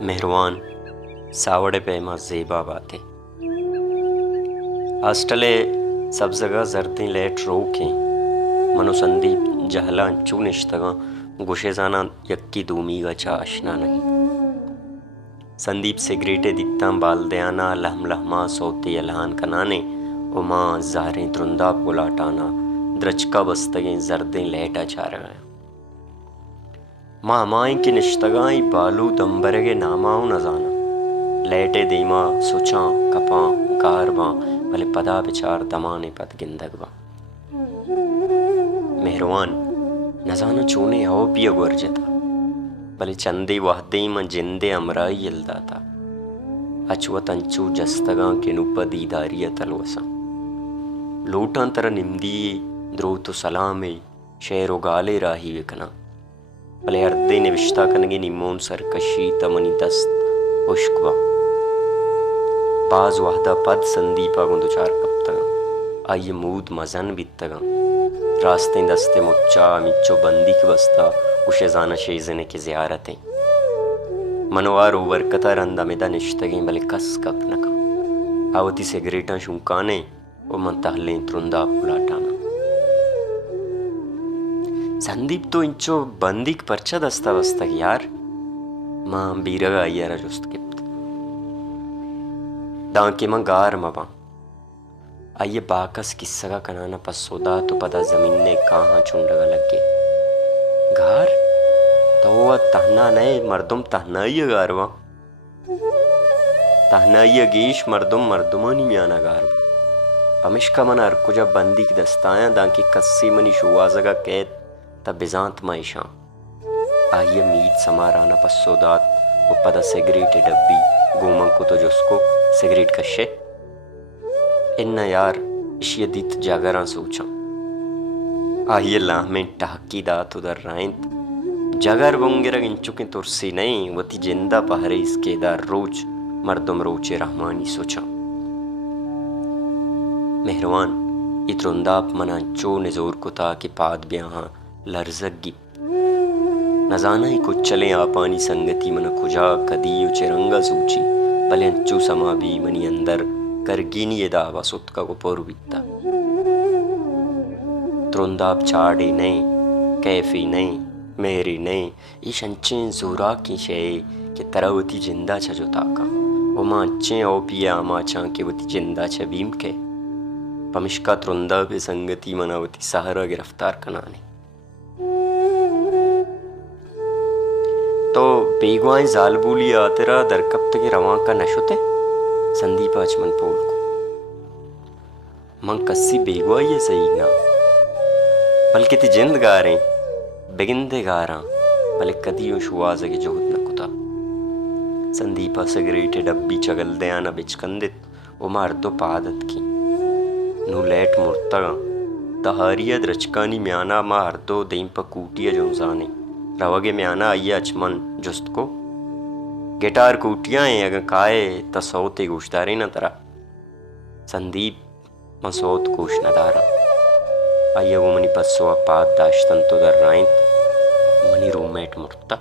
मेहरवान सावड़े पे माँ ज़ेबा बातें हास्टले सब जगह जर्दी लेट रोकें मनो संदीप जहला चू निश्तगा गुशे जाना यक्की दूमी का चाशना नहीं। संदीप सिगरेटे दिखता बाल दयाना लहम लहमा सोते अलहान कनाने उमा ज़ाहरें द्रुंदाब गुलाटाना द्रचका बस्तगें जर्दें लेटा जा रहा है। माँ माई की निश्तगाई बालू दम्बरगे नामाऊ न जाना लेटे दीमा सुचा कपा गारवा भले पदा बिचार दमाने पद गिंदगवा। मेहरवान न जाना चूने आओ पिया गुरजता भले चंदी वहदे में जिंदे अमराई यलदाता अचुवत अंचू जस्तगा के नुप दीदारिया तलवसा लूटांतर निम्दी द्रोतु सलामे शेरो गाले राही विकना भले अर्दे ने विश्ता कनगे निमोन सरकशी तमनी दस्त उश्कवा बाज वाहदा पद संदीपा गुंदुचार कप्तगा आये मूद मजन बित्तगा रास्ते दस्ते मुच्चा मिच्चो बंदी की बस्ता उशे जाना शेजने की ज़ियारतें मनवार ओवर कता रंदा मेदा निश्तगें भले कस कपनका आवती सिगरेटा शुंकाने ओ मन तहलें त्रुंदा पुलाटाना। संदीप तो इंचो बंदी परचा दस्ता बस्ता यार मां बीरगा अय्यारा जुस्त किप्त दांके मां गार मबा आये बाकस किस्सगा कनाना पसोदा तो पदा जमीन ने कहाँ चुंडगा लगे गार तो वह तहना नए मर्दुम तहनाइय गारवा तहनाइय गीश मर्दुम मर्दुमानी म्याना गारवा पमिश्का मन अरकुजा बंदी की दस्ताया दांकी कस्सी मनी शुआजगा कैद तब बिजांत माइशा आइए मीत समाराना पसोदात वो पदा सिगरेट डब्बी गोमन को तो जिसको सिगरेट कशे इन्ना यार इशिय दित जागरा सोचा आइए लाह में टाकी दात उधर राइंत जगर बंगेरग इंचुके तुरसी नहीं वती जिंदा पहरे इसके दार रोज मर्दुम रोचे रहमानी सोचा। मेहरवान इतरुंदाप मना चो निजोर कुता के पाद ब्याहा लर्जगी न जाना ही कुछ चले आपानी संगति मन खुजा कदी चिरंगा सूची भले अंचू समा भी मनी अंदर करगीनी ये दावा सुतका को पोर बिता त्रुंदाप चाड़े नहीं कैफी नहीं मेरी नहीं इश अंचे जोरा की शे के तरवती जिंदा छ जो ताका ओ मां अच्छे ओ पिया आमा चा के वती जिंदा छ भीम के पमिश्का त्रुंदा पे संगति मनावती सहारा गिरफ्तार कनाने तो बेगवाएं जालबूली आतरा दरकप्त के रवां का नशुते संदीप अचमन पोल को मन कस्सी बेगवाई है सही ना बल्कि ती जिंद गा रहे बेगिंदे गा रहा भले कदियों शुआज के जोहत न कुता संदीपा सिगरेट डब्बी चगल दे आना बिचकंदित वो मार दो पादत की नू लेट मुर्तगा तहारिया द्रचकानी म्याना मार दो दें पकूटिया जोजाने रवगे म्याना आइया अचमन जुस्त को गिटार कूटियां अगर काए तसौते गोश्तारे न तरा संदीप मसौत कोश न दारा आइया वो मनी पसवा पाद दाश्तन तो दर राइंत मनी रूममेट मुर्ता।